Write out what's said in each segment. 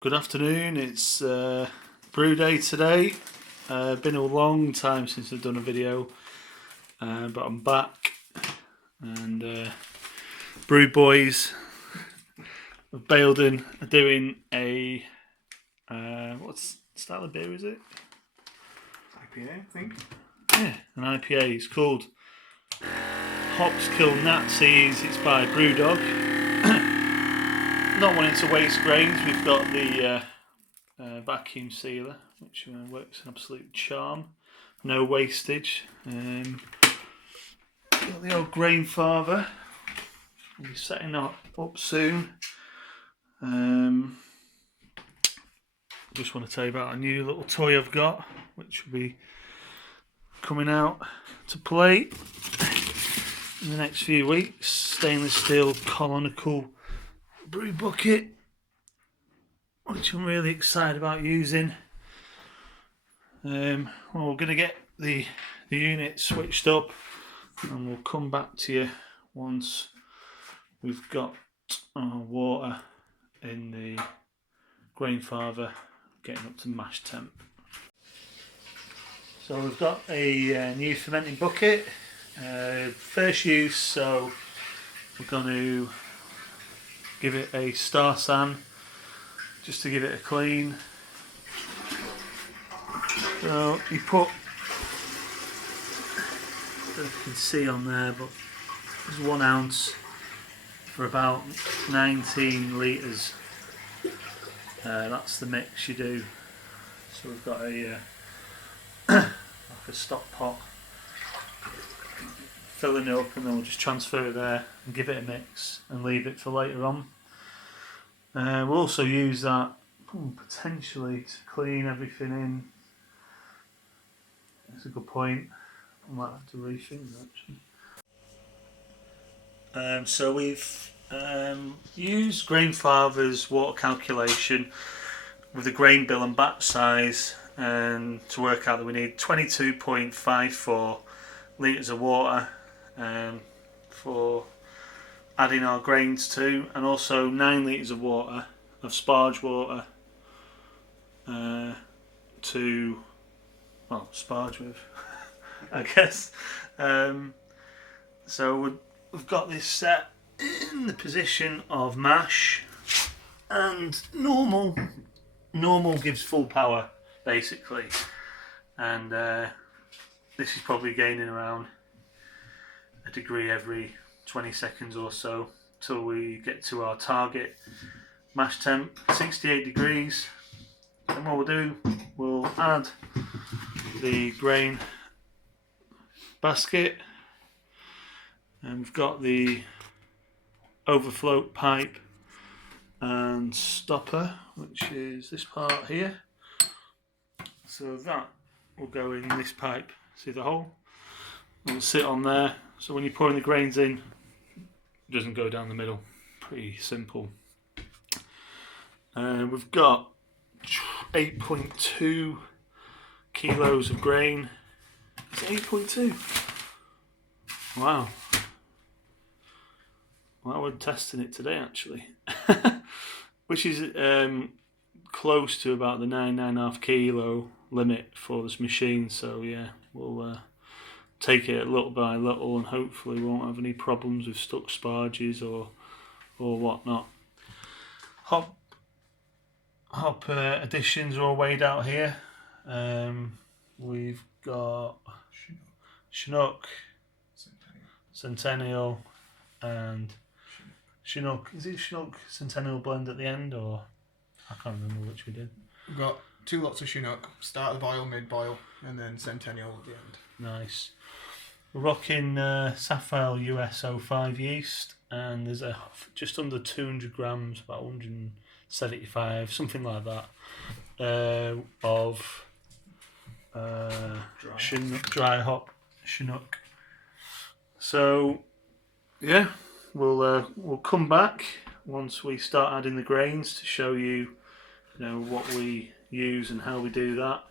Good afternoon, it's brew day today. Been a long time since I've done a video, but I'm back, and Brew Boys of Baildon are doing a, what style of beer is it? IPA, I think. Yeah, an IPA. It's called Hops Kill Nazis. It's by Brewdog. Not wanting to waste grains, we've got the vacuum sealer, which works an absolute charm. No wastage. Got the old Grainfather. We'll be setting that up soon. Just want to tell you about a new little toy I've got, which will be coming out to play in the next few weeks. Stainless steel colonical brew bucket, which I'm really excited about using. Well, we're going to get the unit switched up, and we'll come back to you once we've got our water in the Grainfather getting up to mash temp. So we've got a new fermenting bucket, first use, so we're going to give it a star san just to give it a clean. So you put, I don't know if you can see on there, but there's 1 ounce for about 19 litres. That's the mix you do. So we've got a like a stock pot, filling it up, and then we'll just transfer it there and give it a mix and leave it for later on. We'll also use that potentially to clean everything in. That's a good point. I might have to rethink that actually. So we've used Grainfather's water calculation with the grain bill and batch size, and to work out that we need 22.54 litres of water for adding our grains to, and also 9 litres of water, of sparge water, to, well, sparge with, I guess. So we've got this set in the position of mash, and normal gives full power basically, and this is probably gaining around a degree every 20 seconds or so till we get to our target mash temp, 68 degrees. And what we'll do, we'll add the grain basket, and we've got the overflow pipe and stopper, which is this part here. So that will go in this pipe, see the hole? It'll sit on there, so when you're pouring the grains in, it doesn't go down the middle. Pretty simple. We've got 8.2 kilos of grain. Is it 8.2? Wow. Well, we're testing it today actually. Which is close to about the 9.5 kilo limit for this machine. So yeah, we'll take it little by little, and hopefully won't have any problems with stuck sparges or whatnot. Hop additions are all weighed out here. We've got Chinook, Centennial, and Chinook. Is it Chinook Centennial blend at the end, or I can't remember which we did. We've got 2 lots of Chinook, start of the boil, mid boil, and then Centennial at the end. Nice. We're rocking Sapphire US 05 yeast, and there's just under 200 grams, about 175, something like that, of dry hop Chinook. So yeah, we'll come back once we start adding the grains to show you, what we use and how we do that.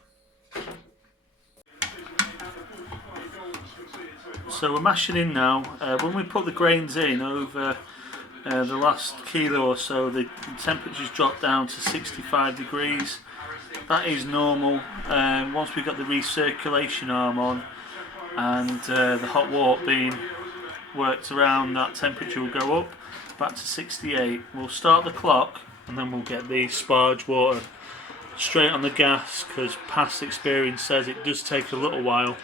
So we're mashing in now. When we put the grains in over the last kilo or so, the temperature's dropped down to 65 degrees. That is normal. Once we've got the recirculation arm on and the hot water being worked around, that temperature will go up back to 68. We'll start the clock and then we'll get the sparge water straight on the gas, because past experience says it does take a little while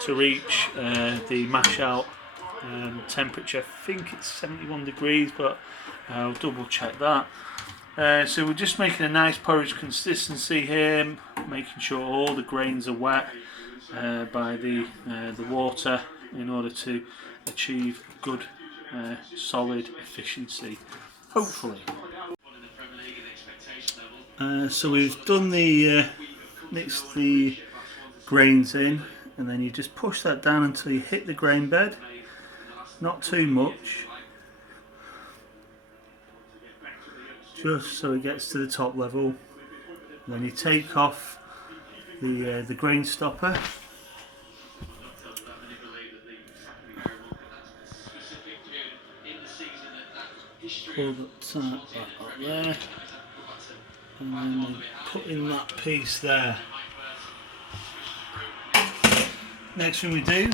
to reach the mash out temperature. I think it's 71 degrees, but I'll double check that. So we're just making a nice porridge consistency here, making sure all the grains are wet by the water in order to achieve good solid efficiency, hopefully. So we've done the mixed the grains in, and then you just push that down until you hit the grain bed, not too much, just so it gets to the top level. And then you take off the grain stopper, pull the top back up there, and then put in that piece there. Next thing we do,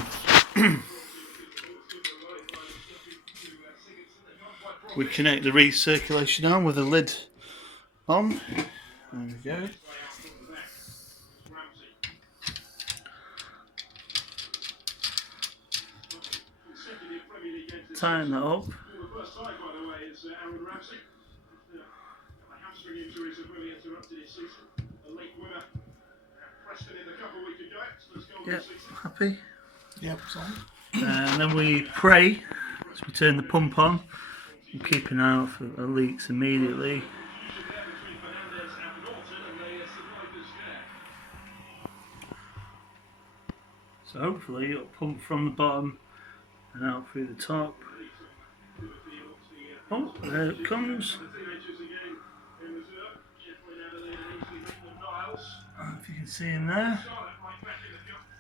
we connect the recirculation arm with the lid on. There we go. Tighten that up. Yep, happy? Yep, and then we pray as we turn the pump on and keep an eye out for leaks immediately. So hopefully it'll pump from the bottom and out through the top. Oh, there it comes. If you can see in there,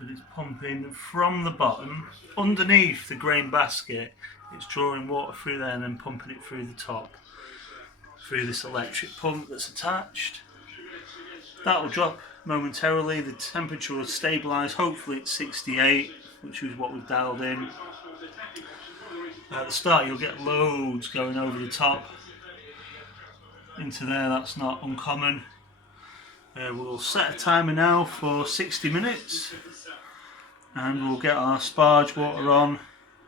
that it's pumping from the bottom underneath the grain basket. It's drawing water through there and then pumping it through the top through this electric pump that's attached. That will drop momentarily. The temperature will stabilise, hopefully at 68, which is what we've dialed in. At the start you'll get loads going over the top into there, that's not uncommon. We'll set a timer now for 60 minutes and we'll get our sparge water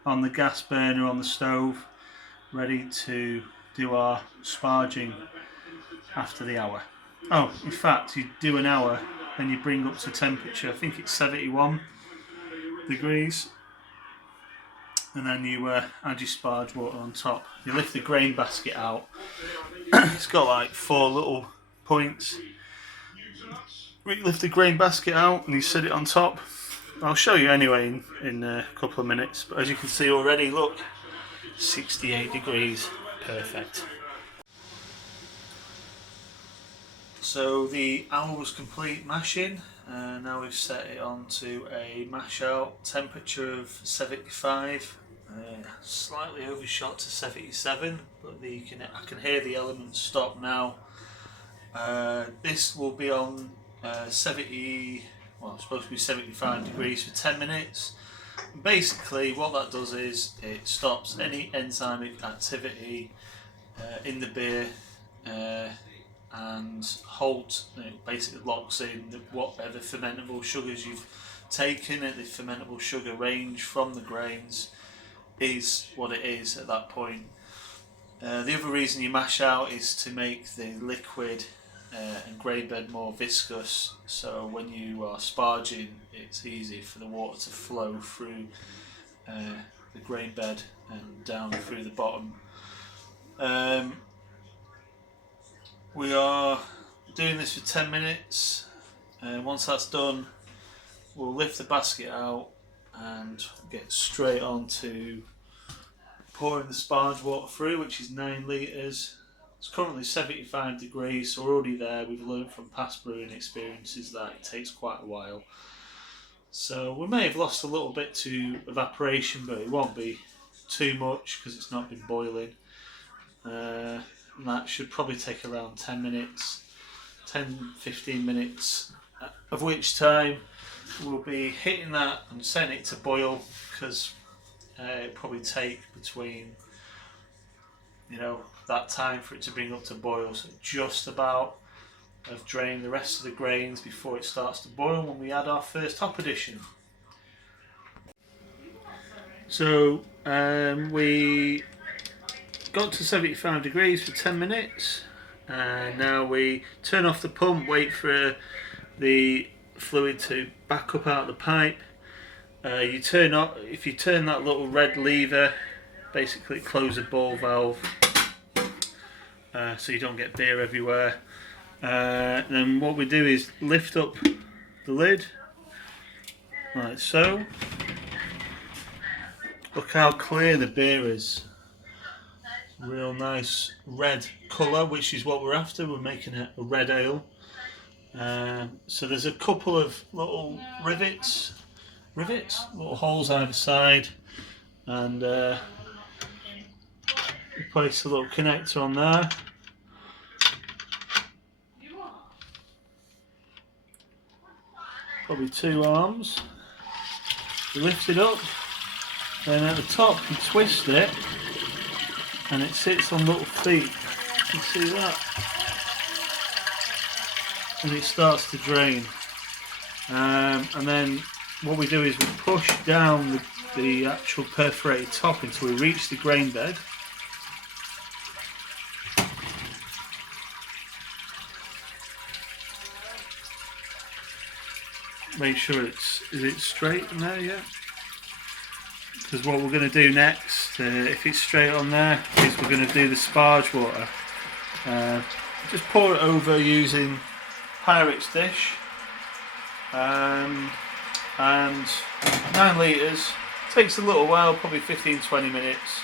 on the gas burner on the stove, ready to do our sparging after the hour. Oh, in fact, you do an hour, then you bring up to temperature, I think it's 71 degrees, and then you add your sparge water on top. You lift the grain basket out. It's got like 4 little points. You lift the grain basket out and you set it on top. I'll show you anyway in a couple of minutes, but as you can see already, look, 68 degrees, perfect. So the hour was complete mashing, and now we've set it on to a mash out temperature of 75, slightly overshot to 77, but I can hear the elements stop now. This will be on 70, well, it's supposed to be 75 degrees for 10 minutes. And basically what that does is it stops any enzymic activity in the beer and holds, basically locks in whatever fermentable sugars you've taken. The fermentable sugar range from the grains is what it is at that point. The other reason you mash out is to make the liquid and grain bed more viscous, so when you are sparging it's easy for the water to flow through the grain bed and down through the bottom. We are doing this for 10 minutes. Once that's done, we'll lift the basket out and get straight on to pouring the sparge water through, which is 9 litres. It's currently 75 degrees, so we're already there. We've learned from past brewing experiences that it takes quite a while. So we may have lost a little bit to evaporation, but it won't be too much because it's not been boiling. and that should probably take around 10 minutes, 10-15 minutes, of which time we'll be hitting that and setting it to boil, because it'll probably take between, you know, that time for it to bring up to boil. So just about have drained the rest of the grains before it starts to boil when we add our first hop addition. So we got to 75 degrees for 10 minutes, and now we turn off the pump, wait for the fluid to back up out of the pipe. If you turn that little red lever, basically close the ball valve, so you don't get beer everywhere. Then what we do is lift up the lid, like so. Look how clear the beer is. Real nice red colour, which is what we're after. We're making a red ale. So there's a couple of little rivets, little holes either side, and we place a little connector on there. Probably 2 arms. You lift it up, then at the top you twist it, and it sits on little feet. You can see that, and it starts to drain. And then what we do is we push down the actual perforated top until we reach the grain bed. Make sure is it straight in there, yeah? Because what we're going to do next, if it's straight on there, is we're going to do the sparge water. Just pour it over using Pyrex dish, and 9 litres. Takes a little while, probably 15-20 minutes.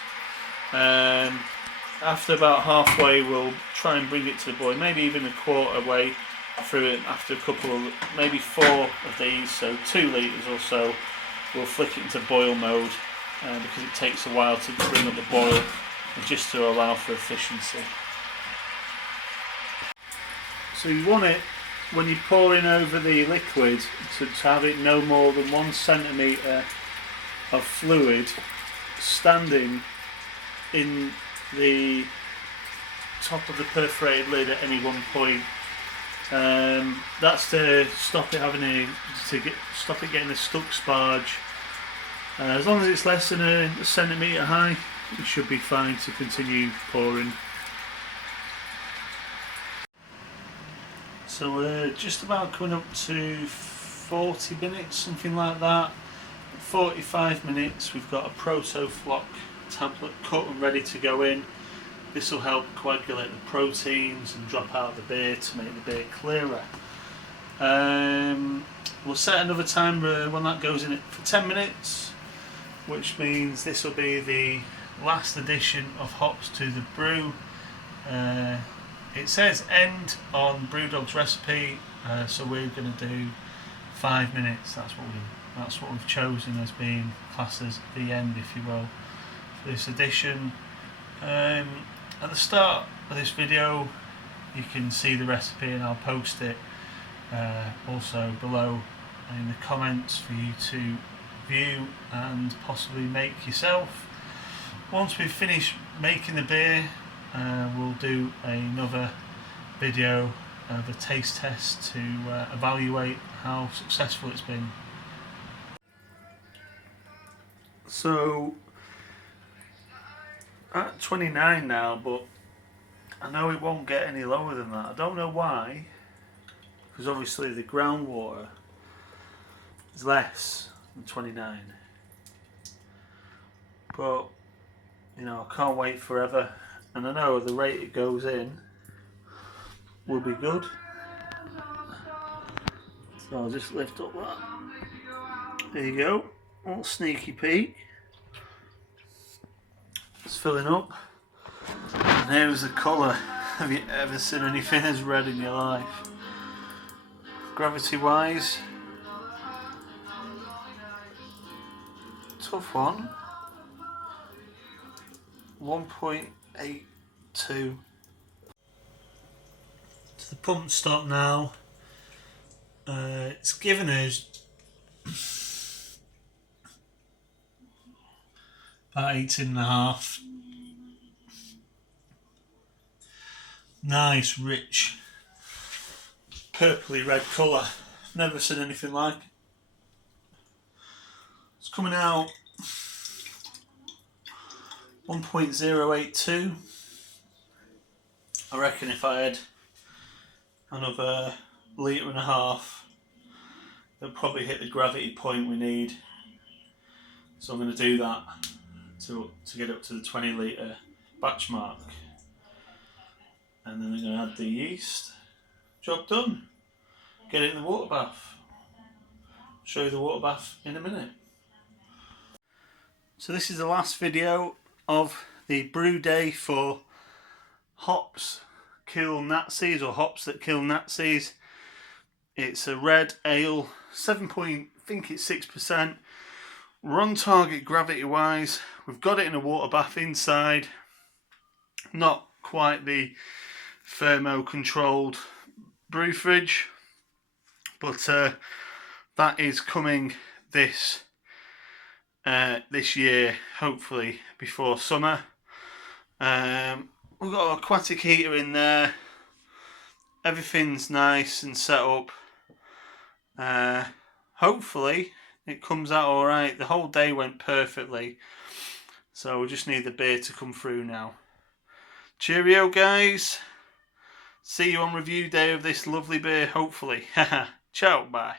After about halfway, we'll try and bring it to the boil, maybe even a quarter way through it. After a couple of, maybe 4 of these, so 2 litres or so, we'll flick it into boil mode, because it takes a while to bring up the boil, and just to allow for efficiency. So you want it, when you're pouring over the liquid, to have it no more than 1 centimetre of fluid standing in the top of the perforated lid at any one point. That's to stop it stop it getting a stuck sparge. As long as it's less than a centimetre high, it should be fine to continue pouring. So we're just about coming up to 40 minutes, something like that. 45 minutes, we've got a Proto-Flock tablet cut and ready to go in. This will help coagulate the proteins and drop out the beer to make the beer clearer. We'll set another timer when that goes in for 10 minutes, which means this will be the last addition of hops to the brew. It says end on Brewdog Recipe, so we're going to do 5 minutes. That's what we've chosen as being classed as the end, if you will, for this edition. At the start of this video, you can see the recipe, and I'll post it also below in the comments for you to view and possibly make yourself. Once we've finished making the beer, we'll do another video of a taste test to evaluate how successful it's been. So at 29 now, but I know it won't get any lower than that. I don't know why, because obviously the groundwater is less than 29. But you know, I can't wait forever, and I know the rate it goes in will be good. So I'll just lift up that. There you go, a little sneaky peek. It's filling up, and here's the colour. Have you ever seen anything as red in your life? Gravity wise, tough one. 1.8 2. To the pump stop now. It's given us about 18.5. Nice, rich, purpley red colour. Never seen anything like it. It's coming out 1.082. I reckon if I had another 1.5 litres, it'll probably hit the gravity point we need. So I'm going to do that to get up to the 20 litre batch mark. And then I'm going to add the yeast. Job done. Get it in the water bath. Show you the water bath in a minute. So this is the last video of the brew day for hops kill Nazis, or hops that kill Nazis. It's a red ale, 6%. We're on target gravity wise. We've got it in a water bath inside. Not quite the thermo controlled brew fridge, but that is coming this year, hopefully before summer. We've got an aquatic heater in there. Everything's nice and set up. Hopefully it comes out alright. The whole day went perfectly, so we just need the beer to come through now. Cheerio guys, see you on review day of this lovely beer hopefully. Ciao, bye.